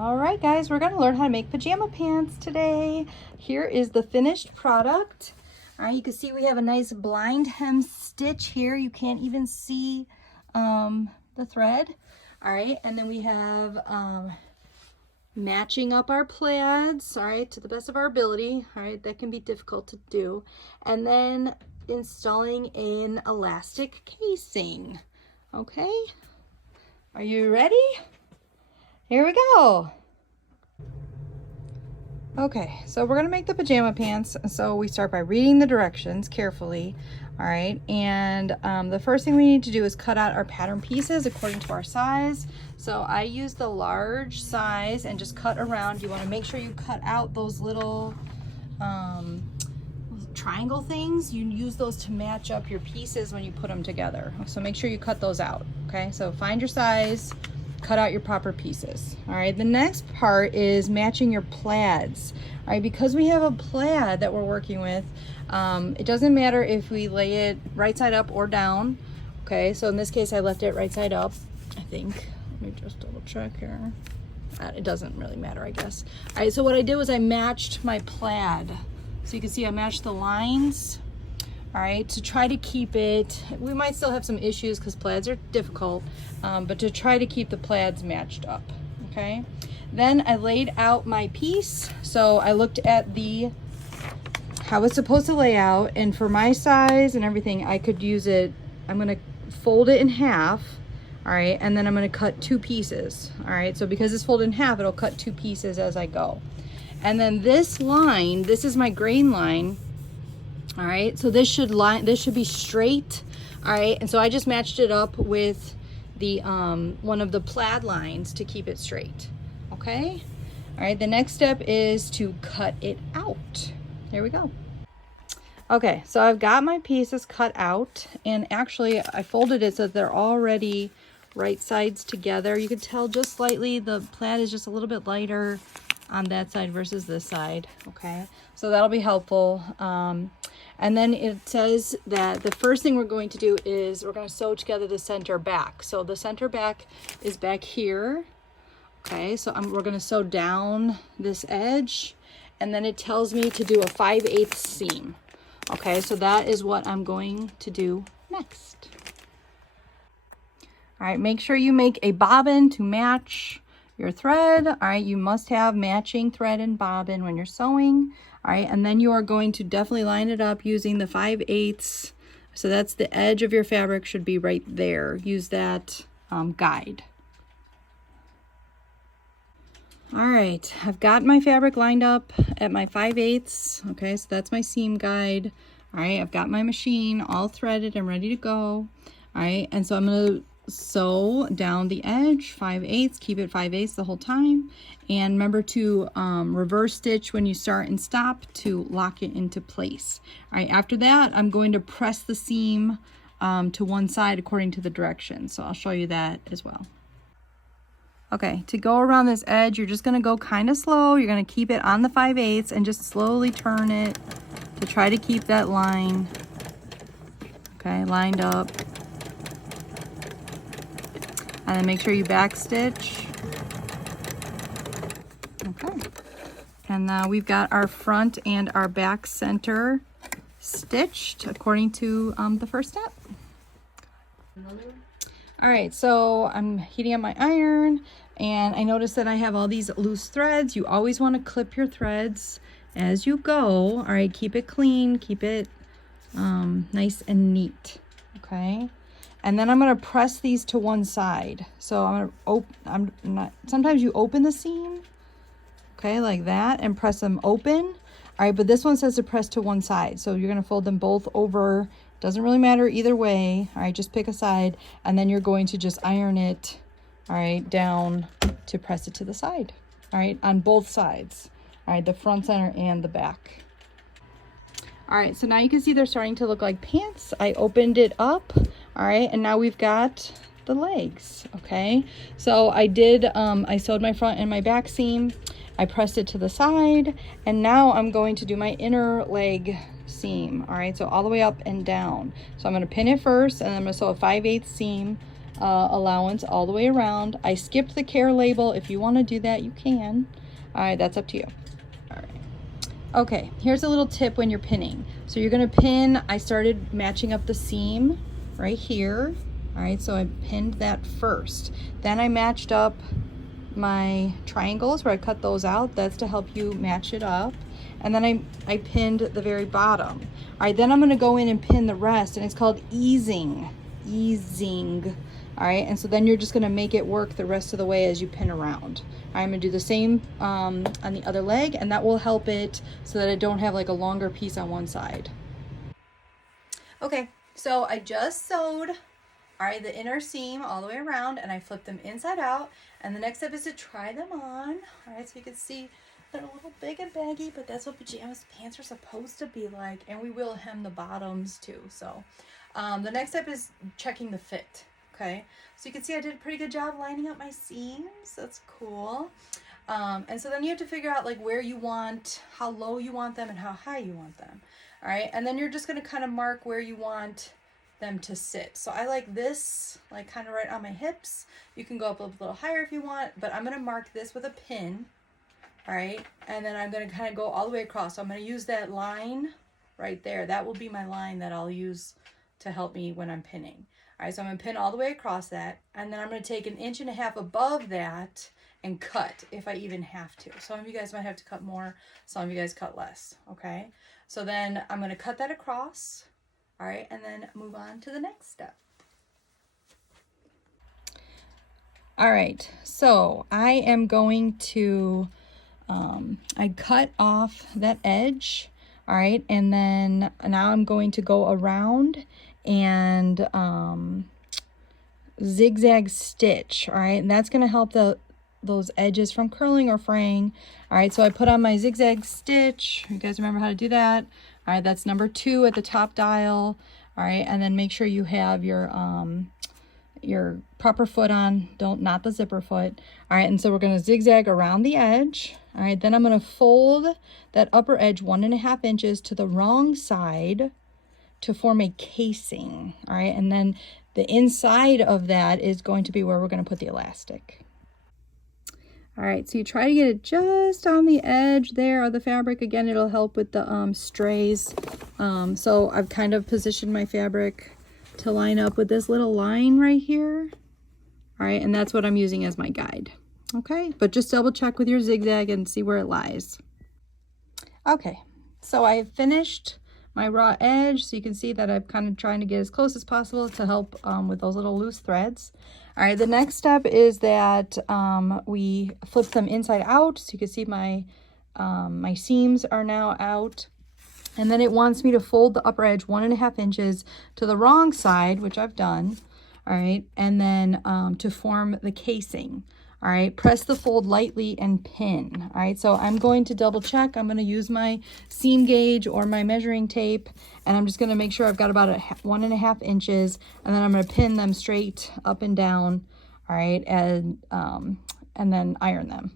All right, guys, we're going to learn how to make pajama pants today. Here is the finished product. All right, you can see we have a nice blind hem stitch here. You can't even see the thread. All right, and then we have matching up our plaids, all right, to the best of our ability. All right, that can be difficult to do. And then installing an elastic casing. Okay, are you ready? Here we go. Okay, so we're gonna make the pajama pants. So we start by reading the directions carefully, all right? And the first thing we need to do is cut out our pattern pieces according to our size. So I use the large size and just cut around. You wanna make sure you cut out those little triangle things. You use those to match up your pieces when you put them together. So make sure you cut those out, okay? So find your size, cut out your proper pieces. All right, the next part is matching your plaids. All right, because we have a plaid that we're working with, it doesn't matter if we lay it right side up or down. Okay, so in this case I left it right side up, I think. Let me just double check here. It doesn't really matter, I guess. All right, so what I did was I matched my plaid. So you can see I matched the lines. All right, to try to keep it, we might still have some issues because plaids are difficult, but to try to keep the plaids matched up, okay? Then I laid out my piece. So I looked at how it's supposed to lay out, and for my size and everything, I could use it. I'm gonna fold it in half, all right? And then I'm gonna cut two pieces, all right? So because it's folded in half, it'll cut two pieces as I go. And then this line, this is my grain line. All right, so this should be straight. All right, and so I just matched it up with the one of the plaid lines to keep it straight. Okay, all right, the next step is to cut it out. Here we go. Okay, so I've got my pieces cut out, and actually I folded it so that they're already right sides together. You can tell just slightly the plaid is just a little bit lighter on that side versus this side. Okay, so that'll be helpful. And then it says that the first thing we're going to do is we're going to sew together the center back. So the center back is back here. Okay, so we're going to sew down this edge, and then it tells me to do a 5/8 seam. Okay, so that is what I'm going to do next. All right, make sure you make a bobbin to match your thread. All right, you must have matching thread and bobbin when you're sewing. All right, and then you are going to definitely line it up using the 5/8. So that's the edge of your fabric should be right there. Use that guide. All right, I've got my fabric lined up at my 5/8. Okay, so that's my seam guide. All right, I've got my machine all threaded and ready to go. All right, and so I'm gonna sew down the edge 5/8, keep it 5/8 the whole time, and remember to reverse stitch when you start and stop to lock it into place. All right, after that I'm going to press the seam to one side according to the directions, so I'll show you that as well. Okay, to go around this edge, you're just going to go kind of slow. You're going to keep it on the 5/8 and just slowly turn it to try to keep that line, okay, lined up. And then make sure you back stitch. Okay. And now we've got our front and our back center stitched according to the first step. All right, so I'm heating up my iron, and I noticed that I have all these loose threads. You always want to clip your threads as you go. All right, keep it clean, keep it nice and neat, okay? And then I'm going to press these to one side. So sometimes you open the seam, okay, like that, and press them open. All right, but this one says to press to one side. So you're going to fold them both over. Doesn't really matter either way. All right, just pick a side, and then you're going to just iron it, all right, down to press it to the side. All right, on both sides. All right, the front, center, and the back. All right, so now you can see they're starting to look like pants. I opened it up, all right, and now we've got the legs, okay? So I sewed my front and my back seam. I pressed it to the side, and now I'm going to do my inner leg seam, all right? So all the way up and down. So I'm gonna pin it first, and then I'm gonna sew a 5/8 seam allowance all the way around. I skipped the care label. If you want to do that, you can. All right, that's up to you. All right. Okay, here's a little tip when you're pinning. So you're gonna pin, I started matching up the seam right here. All right, so I pinned that first. Then I matched up my triangles where I cut those out. That's to help you match it up. And then I pinned the very bottom. All right, then I'm gonna go in and pin the rest, and it's called easing. All right, and so then you're just gonna make it work the rest of the way as you pin around. I'm gonna do the same on the other leg, and that will help it so that I don't have like a longer piece on one side. Okay, so I just sewed, all right, the inner seam all the way around, and I flipped them inside out. And the next step is to try them on. All right, so you can see they're a little big and baggy, but that's what pajamas pants are supposed to be like. And we will hem the bottoms too. So the next step is checking the fit. Okay, so you can see I did a pretty good job lining up my seams. That's cool. And so then you have to figure out like where you want, how low you want them and how high you want them. All right, and then you're just gonna kind of mark where you want them to sit. So I like this, like kind of right on my hips. You can go up a little higher if you want, but I'm gonna mark this with a pin. All right, and then I'm gonna kind of go all the way across. So I'm gonna use that line right there. That will be my line that I'll use to help me when I'm pinning. All right, so I'm gonna pin all the way across that, and then I'm gonna take 1.5 inches above that and cut if I even have to. Some of you guys might have to cut more, some of you guys cut less, okay? So then I'm gonna cut that across, all right, and then move on to the next step. All right, so I am going to, I cut off that edge, all right, and then now I'm going to go around and zigzag stitch, all right, and that's going to help those edges from curling or fraying. All right, so I put on my zigzag stitch. You guys remember how to do that? All right, that's number 2 at the top dial. All right, and then make sure you have your proper foot on, not the zipper foot. All right, and so we're going to zigzag around the edge. All right, then I'm going to fold that upper edge 1.5 inches to the wrong side to form a casing. All right, and then the inside of that is going to be where we're going to put the elastic. All right, so you try to get it just on the edge there of the fabric. Again, it'll help with the strays. So I've kind of positioned my fabric to line up with this little line right here. All right, and that's what I'm using as my guide. Okay, but just double check with your zigzag and see where it lies. Okay, so I finished my raw edge, so you can see that I'm kind of trying to get as close as possible to help with those little loose threads. All right, the next step is that we flip them inside out, so you can see my my seams are now out. And then it wants me to fold the upper edge 1.5 inches to the wrong side, which I've done. All right, and then to form the casing. All right, press the fold lightly and pin. All right, so I'm going to double check. I'm going to use my seam gauge or my measuring tape, and I'm just going to make sure I've got about 1.5 inches, and then I'm going to pin them straight up and down. All right, and then iron them.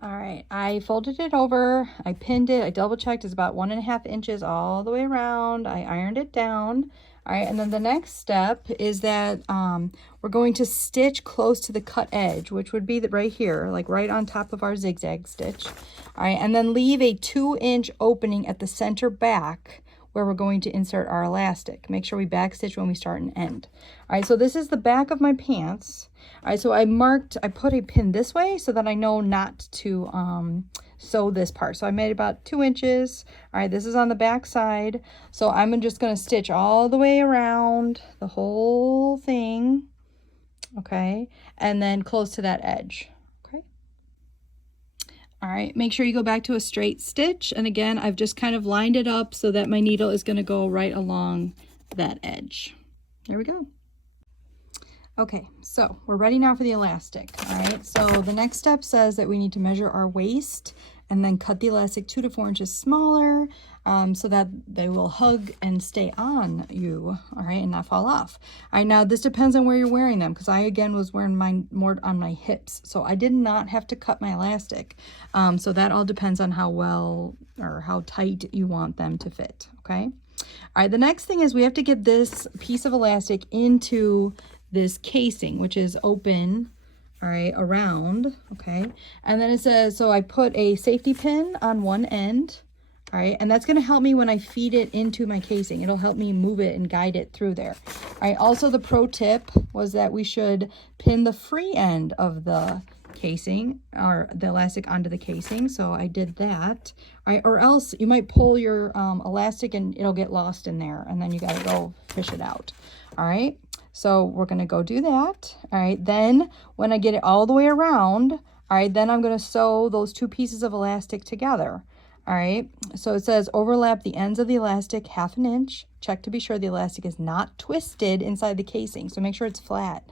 All right, I folded it over, I pinned it, I double checked, it's about 1.5 inches all the way around. I ironed it down. All right, and then the next step is that we're going to stitch close to the cut edge, which would be right here, like right on top of our zigzag stitch. All right, and then leave a 2-inch opening at the center back where we're going to insert our elastic. Make sure we back stitch when we start and end. All right, so this is the back of my pants. All right, so I put a pin this way so that I know not to sew this part. So I made about 2 inches. All right, this is on the back side. So I'm just gonna stitch all the way around the whole thing, okay? And then close to that edge, okay? All right, make sure you go back to a straight stitch. And again, I've just kind of lined it up so that my needle is gonna go right along that edge. There we go. Okay, so we're ready now for the elastic. All right, so the next step says that we need to measure our waist and then cut the elastic 2 to 4 inches smaller so that they will hug and stay on you, all right, and not fall off. All right, now this depends on where you're wearing them, because I, again, was wearing mine more on my hips, so I did not have to cut my elastic. So that all depends on how well or how tight you want them to fit, okay? All right, the next thing is we have to get this piece of elastic into this casing, which is open, all right, around, okay? And then it says, so I put a safety pin on one end, all right? And that's gonna help me when I feed it into my casing. It'll help me move it and guide it through there. All right, also the pro tip was that we should pin the free end of the casing or the elastic onto the casing. So I did that. All right, or else you might pull your elastic and it'll get lost in there and then you got to go fish it out. All right, so we're going to go do that. All right, then when I get it all the way around, all right, then I'm going to sew those two pieces of elastic together. All right, so it says overlap the ends of the elastic 1/2 inch. Check to be sure the elastic is not twisted inside the casing, so make sure it's flat.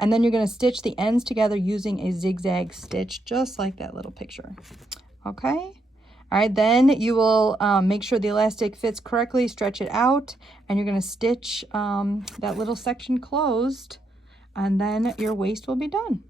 And then you're going to stitch the ends together using a zigzag stitch, just like that little picture. Okay, all right, then you will make sure the elastic fits correctly, stretch it out, and you're going to stitch that little section closed, and then your waist will be done.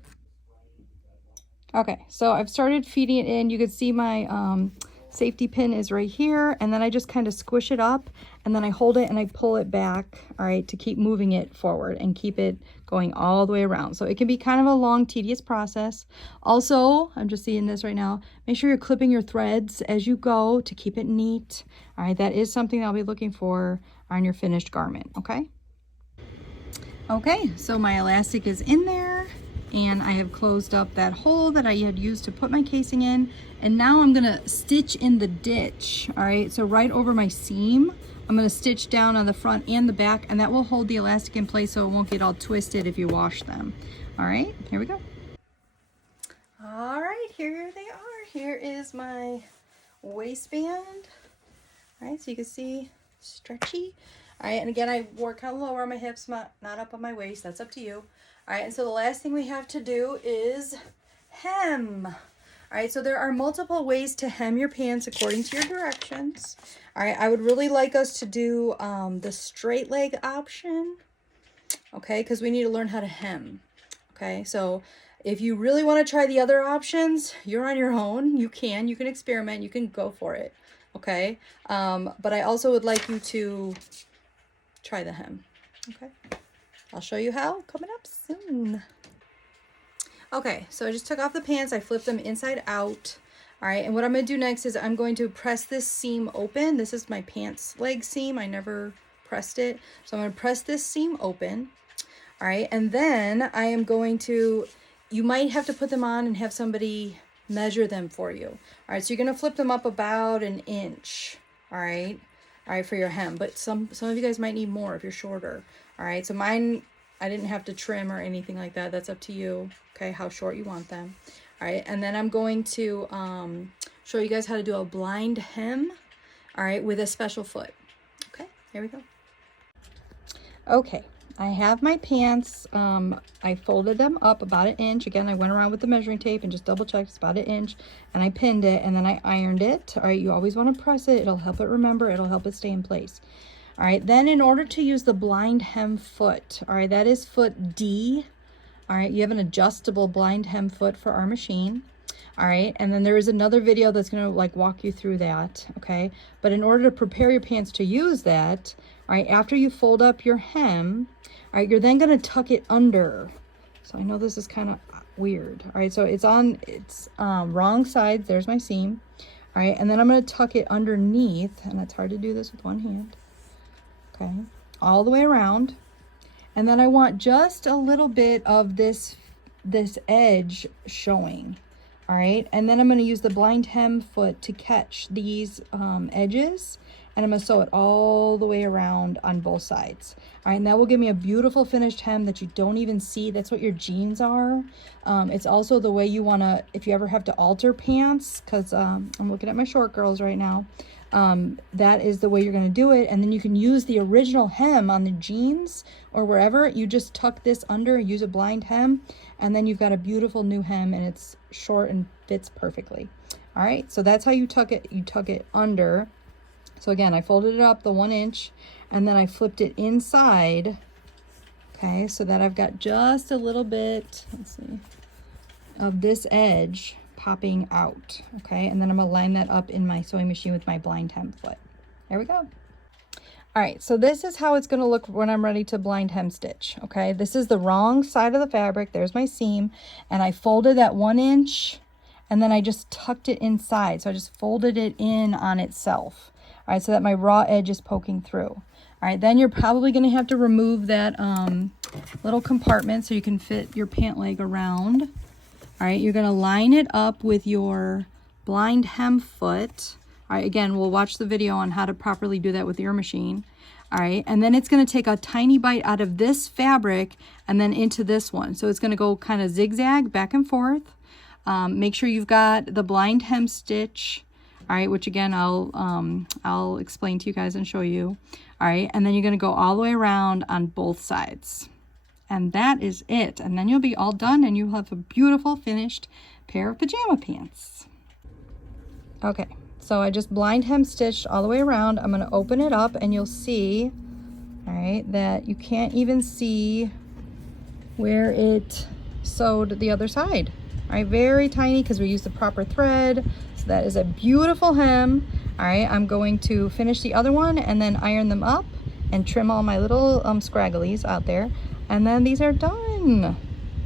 Okay, so I've started feeding it in. You can see my safety pin is right here, and then I just kind of squish it up and then I hold it and I pull it back, all right, to keep moving it forward and keep it going all the way around. So it can be kind of a long, tedious process. Also, I'm just seeing this right now, make sure you're clipping your threads as you go to keep it neat. All right, that is something I'll be looking for on your finished garment, okay? Okay, so my elastic is in there and I have closed up that hole that I had used to put my casing in, and now I'm gonna stitch in the ditch. All right, so right over my seam I'm gonna stitch down on the front and the back, and that will hold the elastic in place so it won't get all twisted if you wash them. All right, here we go. All right, here they are. Here is my waistband. All right, so you can see stretchy. All right, and again, I wore kind of lower on my hips, not up on my waist. That's up to you. All right, and so the last thing we have to do is hem. All right, so there are multiple ways to hem your pants according to your directions. All right, I would really like us to do the straight leg option, okay, because we need to learn how to hem. Okay, so if you really want to try the other options, you're on your own. You can experiment, you can go for it, okay? But I also would like you to try the hem, okay? I'll show you how coming up soon. Okay, so I just took off the pants. I flipped them inside out. All right, and what I'm going to do next is I'm going to press this seam open. This is my pants leg seam. I never pressed it. So I'm going to press this seam open. All right, and then I am going to, you might have to put them on and have somebody measure them for you. All right, so you're going to flip them up about 1 inch. All right, for your hem. But some of you guys might need more if you're shorter. All right, so mine, I didn't have to trim or anything like that. That's up to you, okay, how short you want them. All right, and then I'm going to show you guys how to do a blind hem, all right, with a special foot. Okay, here we go. Okay, I have my pants. I folded them up about 1 inch. Again, I went around with the measuring tape and just double checked it's about 1 inch, and I pinned it, and then I ironed it. All right, you always want to press it. It'll help it remember. It'll help it stay in place. All right, then in order to use the blind hem foot, all right, that is foot D. All right, you have an adjustable blind hem foot for our machine. All right, and then there is another video that's going to like walk you through that, okay? But in order to prepare your pants to use that, all right, after you fold up your hem, all right, you're then going to tuck it under. So I know this is kind of weird. All right, so it's wrong side. There's my seam. All right, and then I'm going to tuck it underneath, and it's hard to do this with one hand. Okay, all the way around. And then I want just a little bit of this edge showing. All right, and then I'm going to use the blind hem foot to catch these edges, and I'm going to sew it all the way around on both sides. All right, and that will give me a beautiful finished hem that you don't even see. That's what your jeans are. It's also the way you want to, if you ever have to alter pants, because I'm looking at my short girls right now. That is the way you're going to do it, and then you can use the original hem on the jeans or wherever. You just tuck this under, use a blind hem, and then you've got a beautiful new hem, and it's short and fits perfectly. All right, so that's how you tuck it. You tuck it under. So again, I folded it up the 1 inch, and then I flipped it inside, okay, so that I've got just a little bit, let's see, of this edge popping out, okay, and then I'm gonna line that up in my sewing machine with my blind hem foot. There we go. All right, so this is how it's going to look when I'm ready to blind hem stitch, okay? This is the wrong side of the fabric. There's my seam, and I folded that 1 inch, and then I just tucked it inside. So I just folded it in on itself, all right, so that my raw edge is poking through. All right, then you're probably going to have to remove that little compartment so you can fit your pant leg around. All right, you're going to line it up with your blind hem foot. All right, again, we'll watch the video on how to properly do that with your machine. All right, and then it's going to take a tiny bite out of this fabric and then into this one. So it's going to go kind of zigzag back and forth. Make sure you've got the blind hem stitch. All right, which again, I'll explain to you guys and show you. All right, and then you're going to go all the way around on both sides. And that is it. And then you'll be all done and you'll have a beautiful finished pair of pajama pants. Okay. So I just blind hem stitched all the way around. I'm going to open it up and you'll see, all right, that you can't even see where it sewed the other side. All right, very tiny because we used the proper thread. So that is a beautiful hem. All right, I'm going to finish the other one and then iron them up and trim all my little scragglies out there. And then these are done.